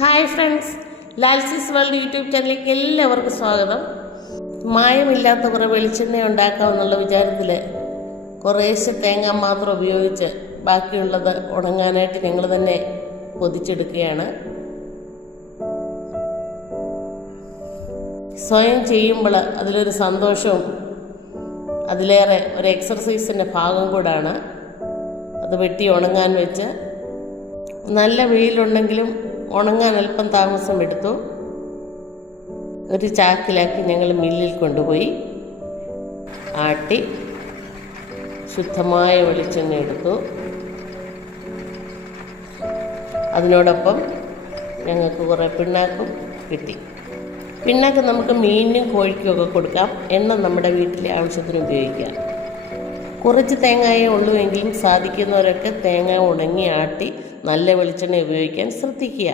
Hi friends, ലാൽസീസ് world YouTube ചാനലിലേക്ക് എല്ലാവർക്കും സ്വാഗതം. മായമില്ലാത്ത കുറേ വെളിച്ചെണ്ണ ഉണ്ടാക്കാമെന്നുള്ള വിചാരത്തിൽ കുറേശ്ശെ തേങ്ങ മാത്രം ഉപയോഗിച്ച് ബാക്കിയുള്ളത് ഉണങ്ങാനായിട്ട് ഞങ്ങൾ തന്നെ പൊതിച്ചെടുക്കുകയാണ്. സ്വയം ചെയ്യുമ്പോൾ അതിലൊരു സന്തോഷവും അതിലേറെ ഒരു എക്സർസൈസിൻ്റെ ഭാഗം കൂടാണ്. അത് വെട്ടി ഉണങ്ങാൻ വെച്ച് നല്ല വെയിലുണ്ടെങ്കിലും ഉണങ്ങാൻ അല്പം താമസം എടുത്തു. ഒരു ചാക്കിലാക്കി ഞങ്ങൾ മില്ലിൽ കൊണ്ടുപോയി ആട്ടി ശുദ്ധമായ വെളിച്ചെണ്ണ എടുത്തു. അതിനോടൊപ്പം ഞങ്ങൾക്ക് കുറേ പിണ്ണാക്കും കിട്ടി. പിണ്ണാക്ക് നമുക്ക് മീനിനും കോഴിക്കുമൊക്കെ കൊടുക്കാം. എണ്ണ നമ്മുടെ വീട്ടിലെ ആവശ്യത്തിന് ഉപയോഗിക്കാം. കുറച്ച് തേങ്ങയേ ഉള്ളുവെങ്കിലും സാധിക്കുന്നവരൊക്കെ തേങ്ങ ഉണങ്ങി ആട്ടി നല്ല വെളിച്ചെണ്ണ ഉപയോഗിക്കാൻ ശ്രദ്ധിക്കുക.